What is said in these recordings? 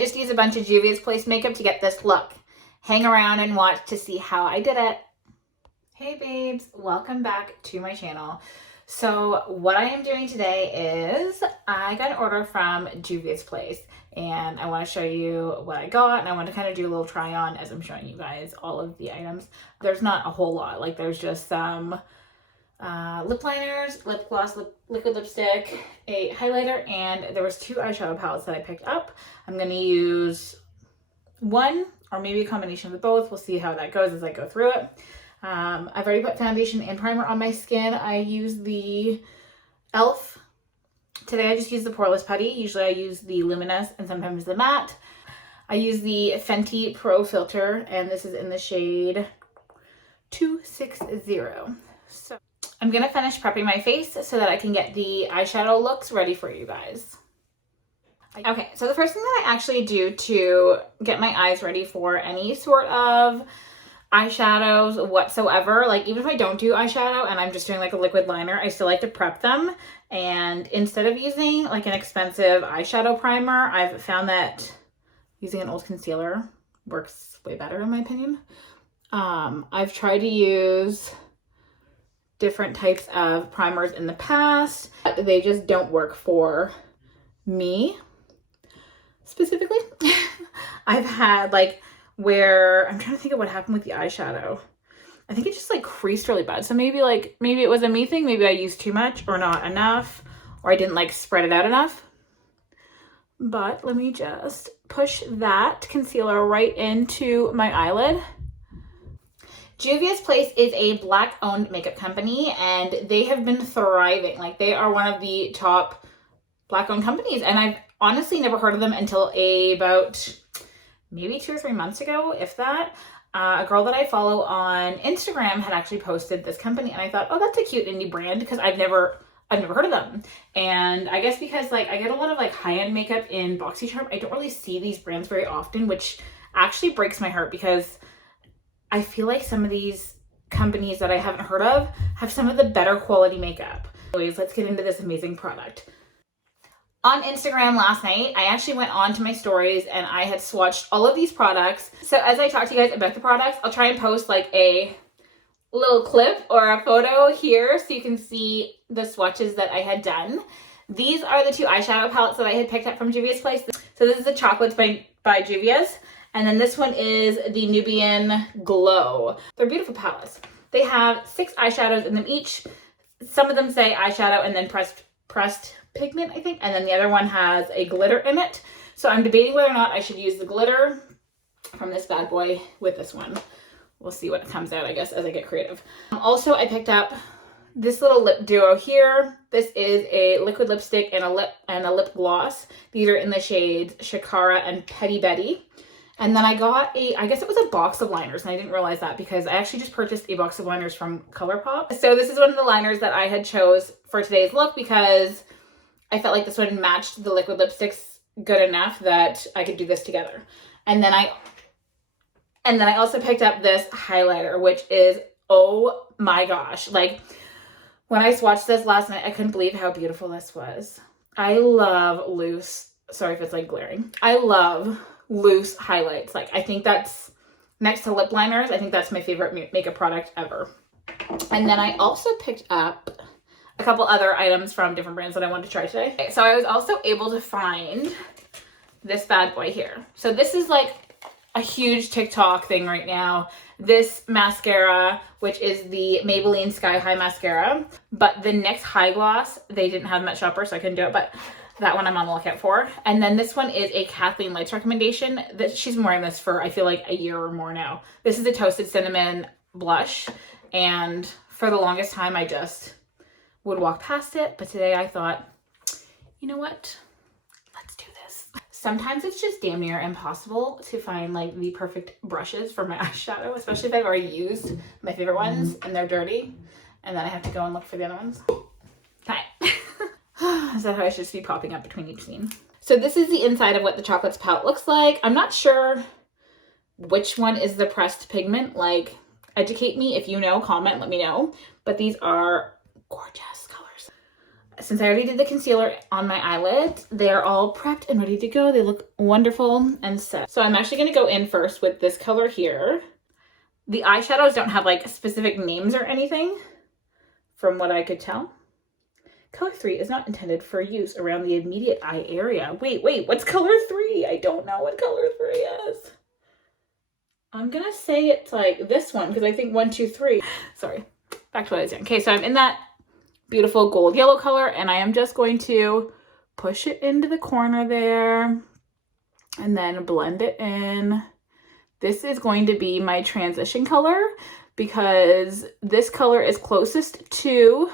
just used a bunch of Juvia's Place makeup to get this look. Hang around and watch to see how I did it. Hey babes, welcome back to my channel. So what I am doing today is I got an order from Juvia's Place and I want to show you what I got, and I want to kind of do a little try on as I'm showing you guys all of the items. There's not a whole lot, like there's just some lip liners, lip gloss, liquid lipstick, a highlighter, and there was 2 eyeshadow palettes that I picked up. I'm going to use one or maybe a combination of both. We'll see how that goes as I go through it. I've already put foundation and primer on my skin. I use the e.l.f. Today I just use the Poreless Putty. Usually I use the Luminous and sometimes the matte. I use the Fenty Pro Filter, and this is in the shade 260. So I'm going to finish prepping my face so that I can get the eyeshadow looks ready for you guys. Okay, so the first thing that I actually do to get my eyes ready for any sort of eyeshadows whatsoever, like even if I don't do eyeshadow and I'm just doing like a liquid liner, I still like to prep them. And instead of using like an expensive eyeshadow primer, I've found that using an old concealer works way better in my opinion. I've tried to use different types of primers in the past, but they just don't work for me specifically. I've had like where I'm trying to think of what happened with the eyeshadow. I think it just like creased really bad. So maybe it was a me thing. Maybe I used too much or not enough, or I didn't like spread it out enough. But let me just push that concealer right into my eyelid. Juvia's Place is a Black owned makeup company and they have been thriving. Like they are one of the top Black owned companies, and I've honestly never heard of them until about maybe 2 or 3 months ago, if that. A girl that I follow on Instagram had actually posted this company, and I thought, oh, that's a cute indie brand, because I've never heard of them. And I guess because like I get a lot of like high-end makeup in BoxyCharm, I don't really see these brands very often, which actually breaks my heart, because I feel like some of these companies that I haven't heard of have some of the better quality makeup. Anyways, let's get into this amazing product. On Instagram last night, I actually went on to my stories and I had swatched all of these products. So as I talk to you guys about the products, I'll try and post like a little clip or a photo here so you can see the swatches that I had done. These are the 2 eyeshadow palettes that I had picked up from Juvia's Place. So this is the Chocolates by Juvia's. And then this one is the Nubian Glow. They're beautiful palettes. They have 6 eyeshadows in them each. Some of them say eyeshadow and then pressed pigment, I think, and then the other one has a glitter in it. So I'm debating whether or not I should use the glitter from this bad boy with this one. We'll see what comes out, I guess, as I get creative. Also, I picked up this little lip duo here. This is a liquid lipstick and a lip gloss. These are in the shades Shakara and Petty Betty. And then I got I guess it was a box of liners, and I didn't realize that because I actually just purchased a box of liners from ColourPop. So this is one of the liners that I had chose for today's look because I felt like this one matched the liquid lipsticks good enough that I could do this together. And then I also picked up this highlighter, which is, oh my gosh. Like when I swatched this last night, I couldn't believe how beautiful this was. I love loose, sorry if it's like glaring. I love loose highlights. Like I think that's next to lip liners. I think that's my favorite makeup product ever. And then I also picked up a couple other items from different brands that I wanted to try today. Okay, so I was also able to find this bad boy here. So this is like a huge TikTok thing right now. This mascara, which is the Maybelline Sky High Mascara, but the NYX High Gloss, they didn't have much upper, so I couldn't do it, but that one I'm on the lookout for. And then this one is a Kathleen Lights recommendation. That she's been wearing this for, I feel like, a year or more now. This is a Toasted Cinnamon blush, and for the longest time, I just would walk past it, but today I thought, you know what? Let's do this. Sometimes it's just damn near impossible to find like the perfect brushes for my eyeshadow, especially if I've already used my favorite ones and they're dirty, and then I have to go and look for the other ones. Hi. Is that how I should just be popping up between each scene? So this is the inside of what the Chocolates palette looks like. I'm not sure which one is the pressed pigment. Like, educate me if you know, comment, let me know. But these are gorgeous colors. since I already did the concealer on my eyelids, they're all prepped and ready to go. They look wonderful and set. So I'm actually going to go in first with this color here. The eyeshadows don't have like specific names or anything from what I could tell. Color 3 is not intended for use around the immediate eye area. Wait, what's color 3? I don't know what color 3 is. I'm gonna say it's like this one because I think 1, 2, 3. Sorry, back to what I was saying. Okay, so I'm in that beautiful gold yellow color and I am just going to push it into the corner there and then blend it in. This is going to be my transition color because this color is closest to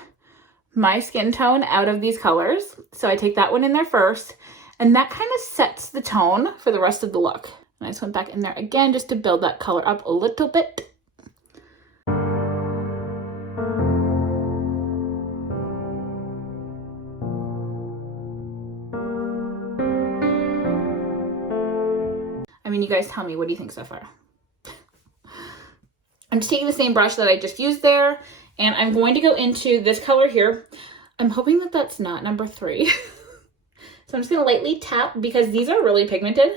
my skin tone out of these colors. So I take that one in there first, and that kind of sets the tone for the rest of the look. And I just went back in there again just to build that color up a little bit. I mean, you guys tell me, what do you think so far? I'm just taking the same brush that I just used there, and I'm going to go into this color here. I'm hoping that that's not number 3. So I'm just going to lightly tap because these are really pigmented.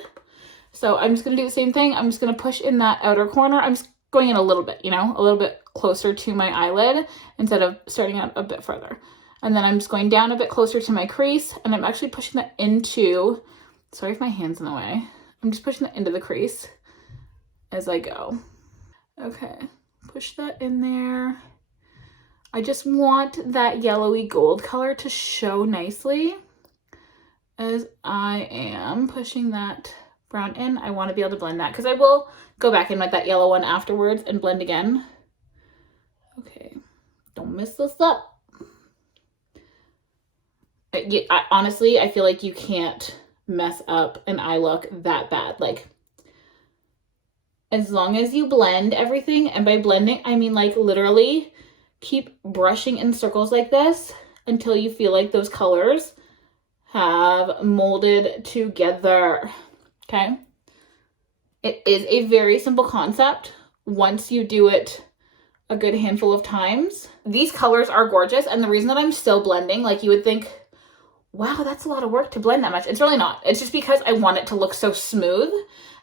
So I'm just going to do the same thing. I'm just going to push in that outer corner. I'm just going in a little bit, you know, a little bit closer to my eyelid instead of starting out a bit further. And then I'm just going down a bit closer to my crease, and I'm actually pushing that into, sorry if my hand's in the way. I'm just pushing that into the crease as I go. Okay, push that in there. I just want that yellowy gold color to show nicely as I am pushing that brown in. I want to be able to blend that because I will go back in with that yellow one afterwards and blend again. Okay, don't mess this up. Honestly, I feel like you can't mess up an eye look that bad. Like, as long as you blend everything, and by blending, I mean like literally keep brushing in circles like this until you feel like those colors have molded together, okay? It is a very simple concept once you do it a good handful of times. These colors are gorgeous, and the reason that I'm still blending, like you would think, wow, that's a lot of work to blend that much. It's really not. It's just because I want it to look so smooth,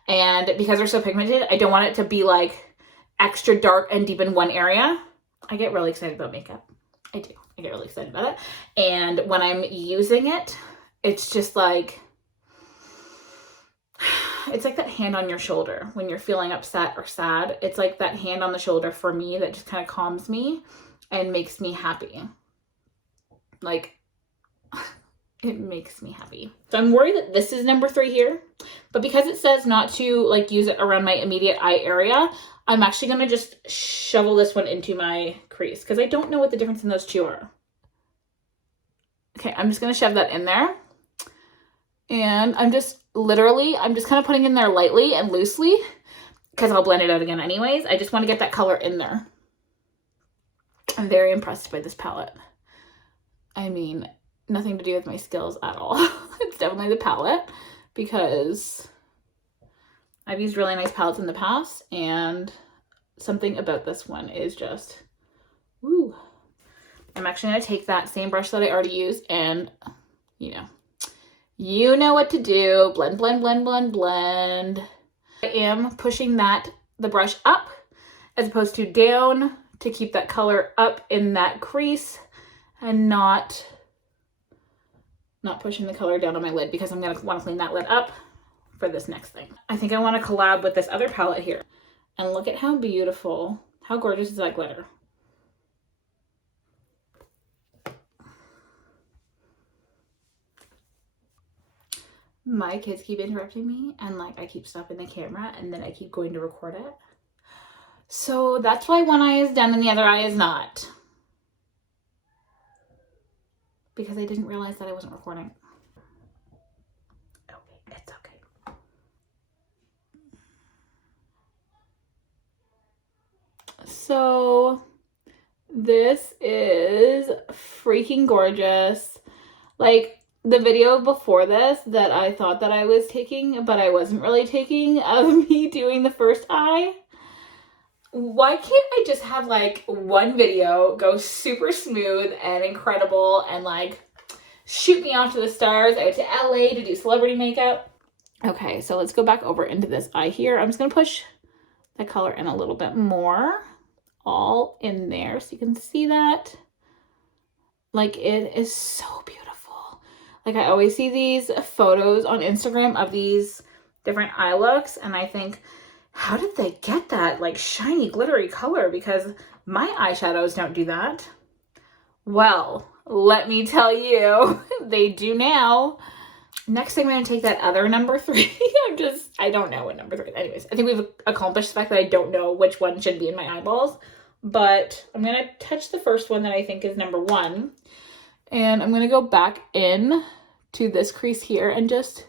and because they're so pigmented, I don't want it to be like extra dark and deep in one area. I get really excited about makeup. I do. I get really excited about it. And when I'm using it, it's just like, it's like that hand on your shoulder when you're feeling upset or sad. It's like that hand on the shoulder for me that just kind of calms me and makes me happy. Like, it makes me happy. So I'm worried that this is number 3 here, but because it says not to like use it around my immediate eye area, I'm actually going to just shovel this one into my crease because I don't know what the difference in those two are. Okay, I'm just going to shove that in there. And I'm just kind of putting it in there lightly and loosely because I'll blend it out again anyways. I just want to get that color in there. I'm very impressed by this palette. I mean, nothing to do with my skills at all. It's definitely the palette because I've used really nice palettes in the past, and something about this one is just, woo. I'm actually going to take that same brush that I already used and, you know what to do. Blend, blend, blend, blend, blend. I am pushing the brush up as opposed to down to keep that color up in that crease and not pushing the color down on my lid because I'm going to want to clean that lid up for this next thing. I think I want to collab with this other palette here. And look at how beautiful, how gorgeous is that glitter? My kids keep interrupting me and like I keep stopping the camera and then I keep going to record it. So that's why one eye is done and the other eye is not. Because I didn't realize that I wasn't recording. Okay, it's okay. So this is freaking gorgeous. Like the video before this that I thought that I was taking, but I wasn't really taking, of me doing the first eye. Why can't I just have like one video go super smooth and incredible and like shoot me off to the stars, out to LA to do celebrity makeup. Okay, so let's go back over into this eye here. I'm just gonna push the color in a little bit more, all in there so you can see that. Like, it is so beautiful. Like, I always see these photos on Instagram of these different eye looks, and I think, how did they get that like shiny glittery color? Because my eyeshadows don't do that. Well, let me tell you, they do now. Next, I'm going to take that other number 3. I don't know what number 3 is. Anyways, I think we've accomplished the fact that I don't know which one should be in my eyeballs. But I'm going to touch the first one that I think is number 1. And I'm going to go back in to this crease here and just...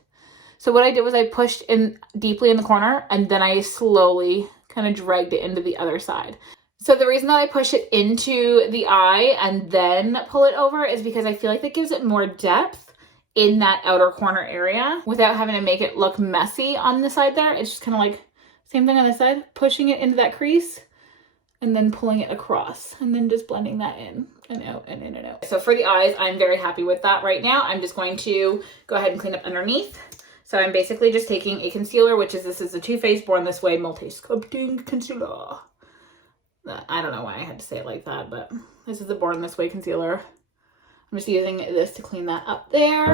So what I did was I pushed in deeply in the corner and then I slowly kind of dragged it into the other side. So the reason that I push it into the eye and then pull it over is because I feel like that gives it more depth in that outer corner area without having to make it look messy on the side there. It's just kind of like same thing on this side, pushing it into that crease and then pulling it across and then just blending that in and out and in and out. So for the eyes, I'm very happy with that right now. I'm just going to go ahead and clean up underneath. So I'm basically just taking a concealer, which is, this is a Too Faced Born This Way Multi-Sculpting Concealer. I don't know why I had to say it like that, but this is the Born This Way concealer. I'm just using this to clean that up there.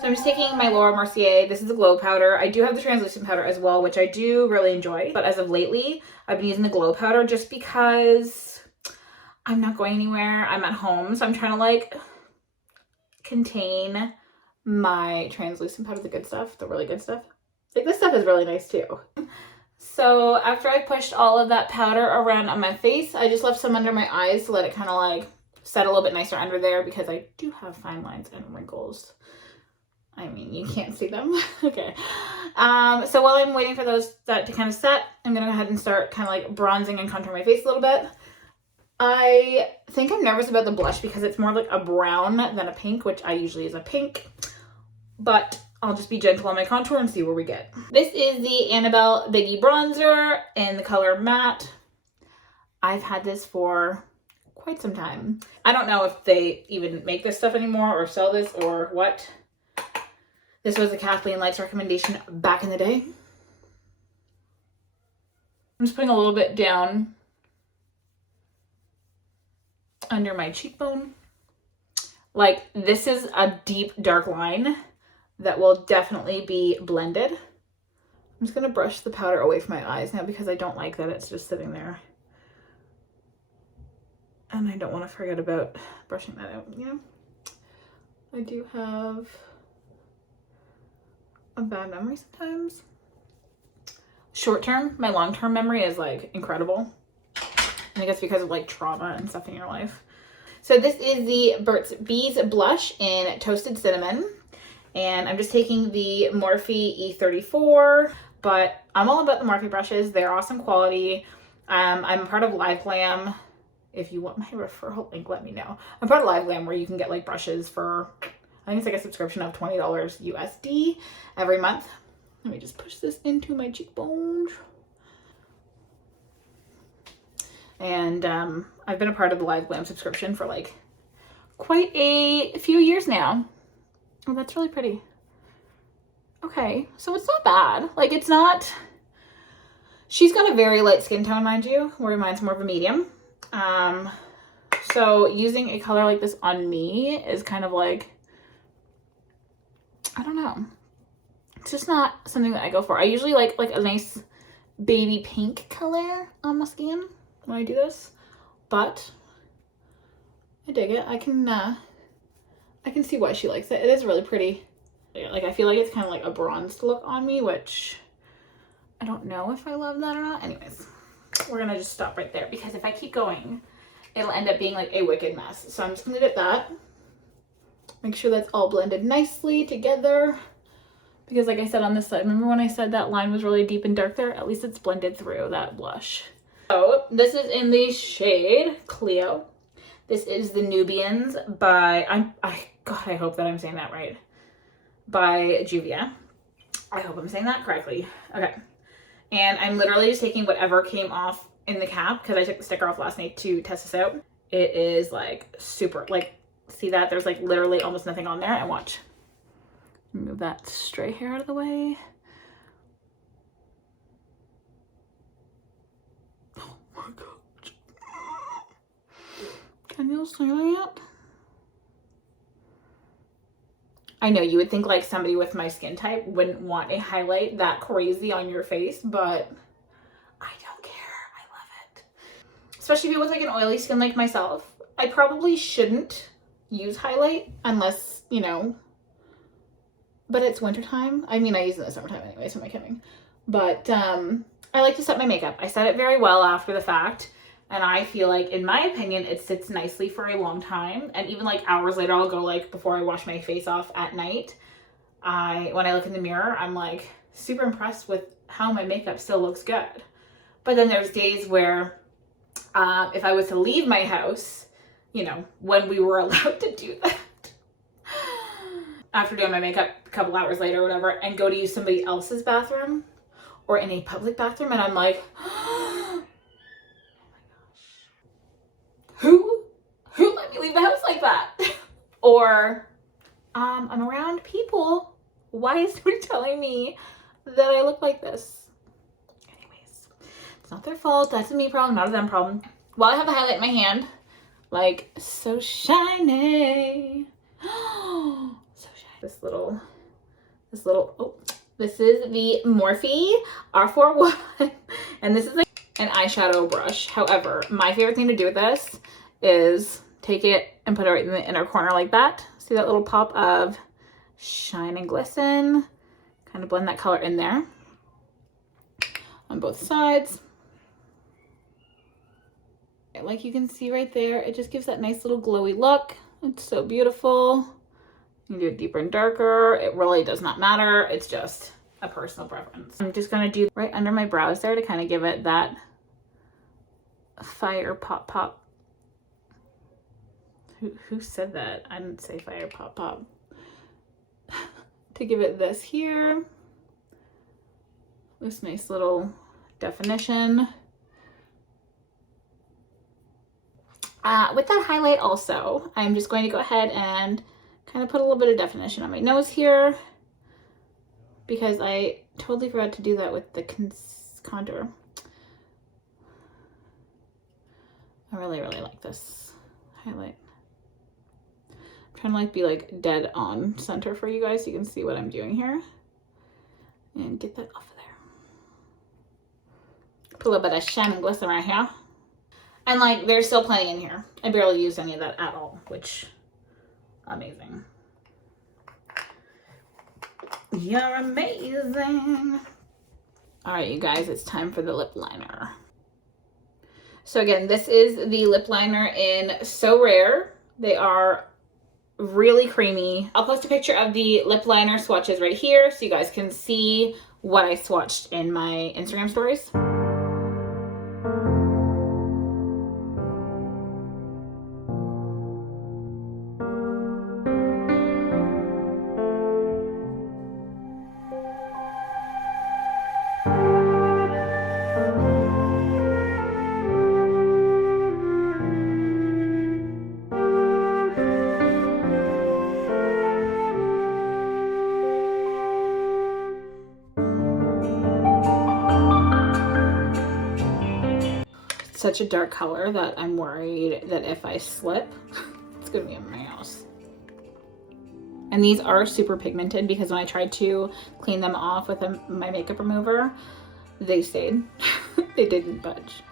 So I'm just taking my Laura Mercier. This is a glow powder. I do have the translucent powder as well, which I do really enjoy. But as of lately, I've been using the glow powder just because I'm not going anywhere. I'm at home, so I'm trying to like contain my translucent powder, the good stuff, the really good stuff. Like, this stuff is really nice too. So after I pushed all of that powder around on my face, I just left some under my eyes to let it kind of like set a little bit nicer under there because I do have fine lines and wrinkles. I mean, you can't see them. Okay. So while I'm waiting for that to kind of set, I'm gonna go ahead and start kind of like bronzing and contouring my face a little bit. I think I'm nervous about the blush because it's more like a brown than a pink, which I usually use a pink. But I'll just be gentle on my contour and see where we get. This is the Annabelle Biggie Bronzer in the color Matte. I've had this for quite some time. I don't know if they even make this stuff anymore or sell this or what. This was a Kathleen Lights recommendation back in the day. I'm just putting a little bit down under my cheekbone. Like, this is a deep dark line that will definitely be blended. I'm just gonna brush the powder away from my eyes now because I don't like that it's just sitting there. And I don't want to forget about brushing that out, you know? I do have a bad memory sometimes. Short term, my long term memory is like incredible. I think it's because of like trauma and stuff in your life. So this is the Burt's Bees blush in Toasted Cinnamon. And I'm just taking the Morphe E34, but I'm all about the Morphe brushes. They're awesome quality. I'm a part of Live Glam. If you want my referral link, let me know. I'm part of Live Glam where you can get like brushes for, I think it's like a subscription of $20 USD every month. Let me just push this into my cheekbones. And I've been a part of the Live Glam subscription for like quite a few years now. Oh, that's really pretty. Okay, so it's not bad. Like, it's not... She's got a very light skin tone, mind you, where mine's more of a medium. So using a color like this on me is kind of like... I don't know. It's just not something that I go for. I usually like a nice baby pink color on my skin when I do this. But I dig it. I can see why she likes it. It is really pretty. Like, I feel like it's kind of like a bronzed look on me, which I don't know if I love that or not. Anyways, we're gonna just stop right there because if I keep going, it'll end up being like a wicked mess. So I'm just gonna leave it at that. Make sure that's all blended nicely together. Because like I said on this side, remember when I said that line was really deep and dark there? At least it's blended through that blush. So this is in the shade Cleo. This is the Nubians by, God, I hope that I'm saying that right, by Juvia. I hope I'm saying that correctly. Okay. And I'm literally just taking whatever came off in the cap because I took the sticker off last night to test this out. It is like super, like, see that? There's like literally almost nothing on there. And watch. Move that stray hair out of the way. Oh my gosh. Can you see that? I know you would think like somebody with my skin type wouldn't want a highlight that crazy on your face, but I don't care. I love it. Especially if you have like an oily skin like myself. I probably shouldn't use highlight unless, you know, but it's wintertime. I mean, I use it in the summertime anyways, who am I kidding? But I like to set my makeup. I set it very well after the fact. And I feel like, in my opinion, it sits nicely for a long time. And even like hours later, I'll go like before I wash my face off at night. When I look in the mirror, I'm like super impressed with how my makeup still looks good. But then there's days where if I was to leave my house, you know, when we were allowed to do that, after doing my makeup a couple hours later or whatever, and go to use somebody else's bathroom or in a public bathroom, and I'm like, who let me leave the house like that? Or I'm around people. Why is somebody telling me that I look like this? Anyways, it's not their fault. That's a me problem, not a them problem. While I have a highlight in my hand, like so shiny. So shiny. This little, oh, this is the Morphe R41. And this is like an eyeshadow brush. However, my favorite thing to do with this is take it and put it right in the inner corner like that. See that little pop of shine and glisten? Kind of blend that color in there on both sides. Like you can see right there, it just gives that nice little glowy look. It's so beautiful. You can do it deeper and darker. It really does not matter. It's just a personal preference. I'm just gonna do right under my brows there to kind of give it that fire pop. Who said that? I didn't say fire pop. To give it this here. This nice little definition. With that highlight also, I'm just going to go ahead and kind of put a little bit of definition on my nose here because I totally forgot to do that with the contour. I really like this highlight. I'm trying to like be like dead on center for you guys so you can see what I'm doing here. And get that off of there. Put a little bit of shine and glisten right here. And like there's still plenty in here. I barely used any of that at all, which amazing. You're amazing. All right, you guys, it's time for the lip liner. So again, this is the lip liner in So Rare. They are really creamy. I'll post a picture of the lip liner swatches right here so you guys can see what I swatched in my Instagram stories. Such a dark color that I'm worried that if I slip, it's gonna be a mess. And these are super pigmented because when I tried to clean them off with my makeup remover, they stayed. They didn't budge.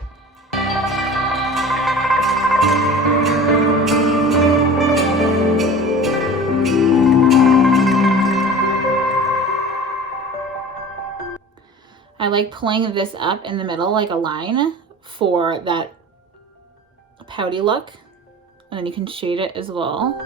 I like pulling this up in the middle like a line for that pouty look, and then you can shade it as well.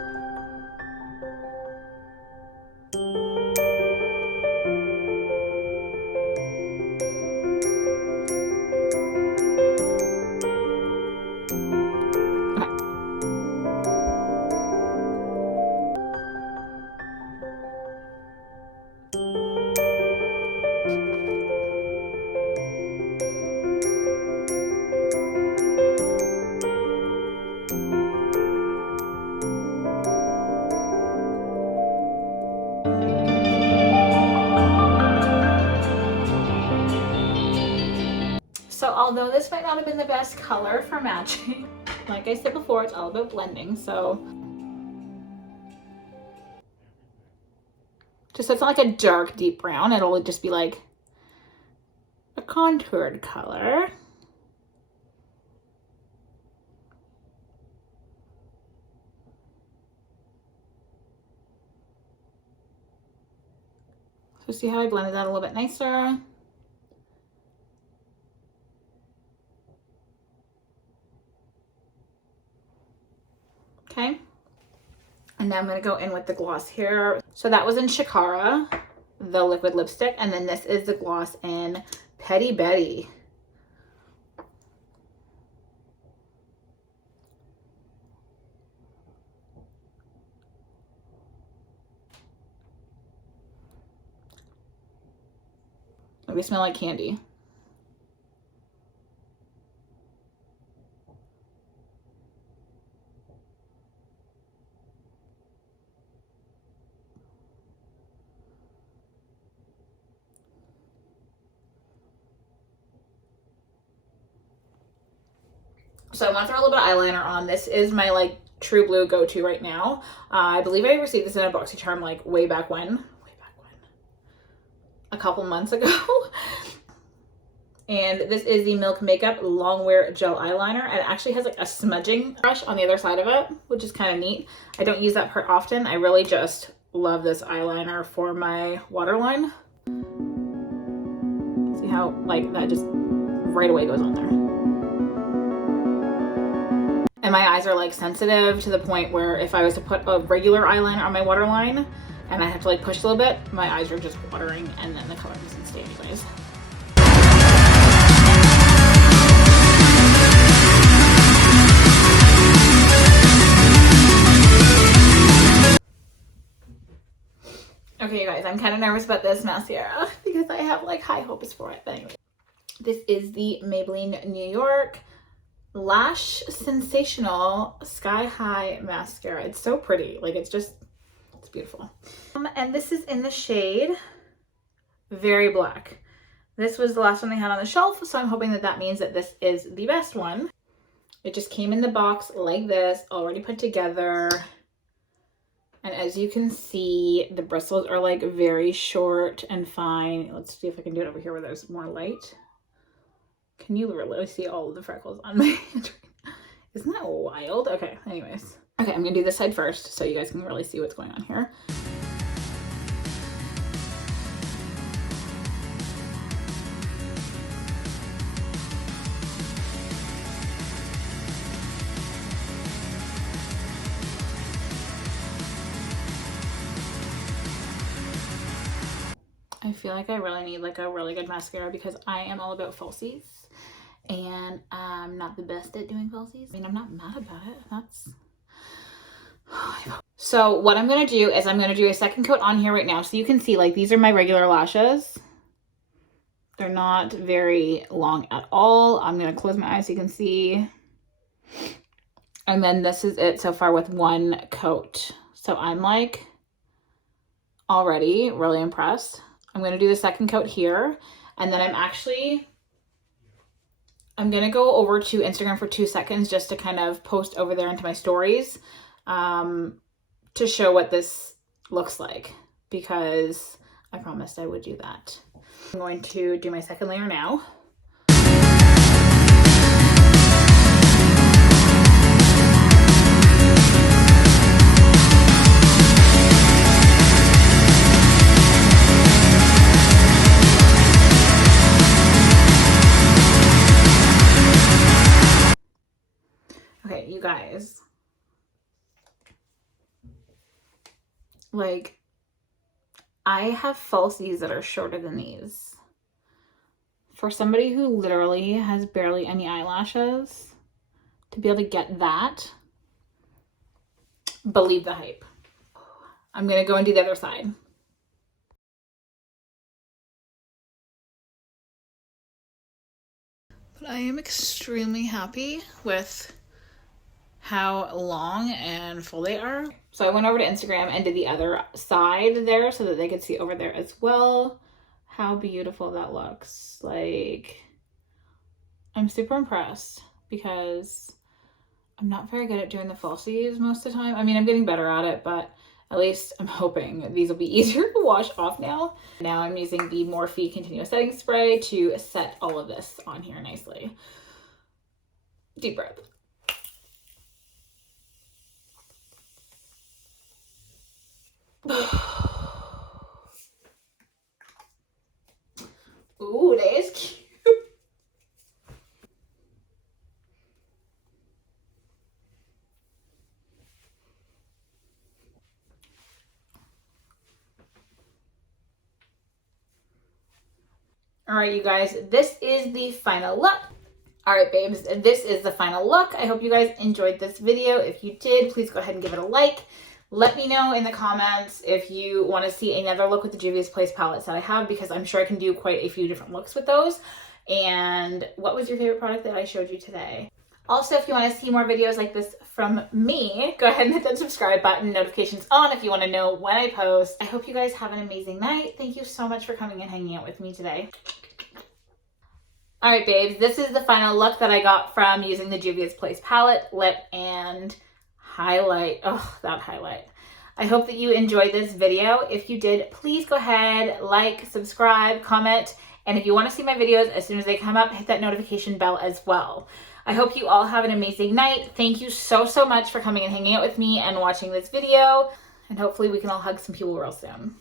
although this might not have been the best color for matching. Like I said before, it's all about blending, so. Just so it's not like a dark, deep brown, it'll just be like a contoured color. So see how I blended that a little bit nicer? Okay. And now I'm going to go in with the gloss here. So that was in Shakara, the liquid lipstick. And then this is the gloss in Petty Betty. Maybe smell like candy. So I want to throw a little bit of eyeliner on. This is my like True Blue go-to right now. I believe I received this in a BoxyCharm like way back when, a couple months ago. And this is the Milk Makeup Longwear Gel Eyeliner. And it actually has like a smudging brush on the other side of it, which is kind of neat. I don't use that part often. I really just love this eyeliner for my waterline. See how like that just right away goes on there. And my eyes are like sensitive to the point where if I was to put a regular eyeliner on my waterline and I have to like push a little bit, my eyes are just watering and then the color doesn't stay anyways. Okay, you guys, I'm kind of nervous about this mascara because I have like high hopes for it. But anyway, this is the Maybelline New York Lash Sensational Sky High Mascara. It's so pretty. Like it's beautiful. And this is in the shade Very Black. This was the last one they had on the shelf, so I'm hoping that that means that this is the best one. It just came in the box like this, already put together. And as you can see, the bristles are like very short and fine. Let's see if I can do it over here where there's more light. Can you really see all of the freckles on my hand? Isn't that wild? Okay, anyways. Okay, I'm gonna do this side first so you guys can really see what's going on here. I feel like I really need like a really good mascara because I am all about falsies and I'm not the best at doing falsies. I mean, I'm not mad about it. That's... So what I'm going to do is I'm going to do a second coat on here right now. So you can see like these are my regular lashes. They're not very long at all. I'm going to close my eyes so you can see. And then this is it so far with one coat. So I'm like already really impressed. I'm going to do the second coat here. And then I'm going to go over to Instagram for 2 seconds just to kind of post over there into my stories to show what this looks like because I promised I would do that. I'm going to do my second layer now. Okay, you guys, like, I have falsies that are shorter than these. For somebody who literally has barely any eyelashes, to be able to get that, believe the hype. I'm gonna go and do the other side. But I am extremely happy with how long and full they are. So I went over to Instagram and did the other side there so that they could see over there as well how beautiful that looks. Like, I'm super impressed because I'm not very good at doing the falsies most of the time. I mean, I'm getting better at it, but at least I'm hoping these will be easier to wash off now. Now I'm using the Morphe Continuous Setting Spray to set all of this on here nicely. Deep breath. Ooh, that is cute. All right, you guys, this is the final look. All right, babes, this is the final look. I hope you guys enjoyed this video. If you did, please go ahead and give it a like. Let me know in the comments if you want to see another look with the Juvia's Place palettes that I have, because I'm sure I can do quite a few different looks with those. And what was your favorite product that I showed you today? Also, if you want to see more videos like this from me, go ahead and hit that subscribe button, notifications on if you want to know when I post. I hope you guys have an amazing night. Thank you so much for coming and hanging out with me today. All right, babes, this is the final look that I got from using the Juvia's Place palette, lip, and highlight. Oh, that highlight. I hope that you enjoyed this video. If you did, please go ahead, like, subscribe, comment, and if you want to see my videos as soon as they come up, hit that notification bell as well. I hope you all have an amazing night. Thank you so, so much for coming and hanging out with me and watching this video, and hopefully we can all hug some people real soon.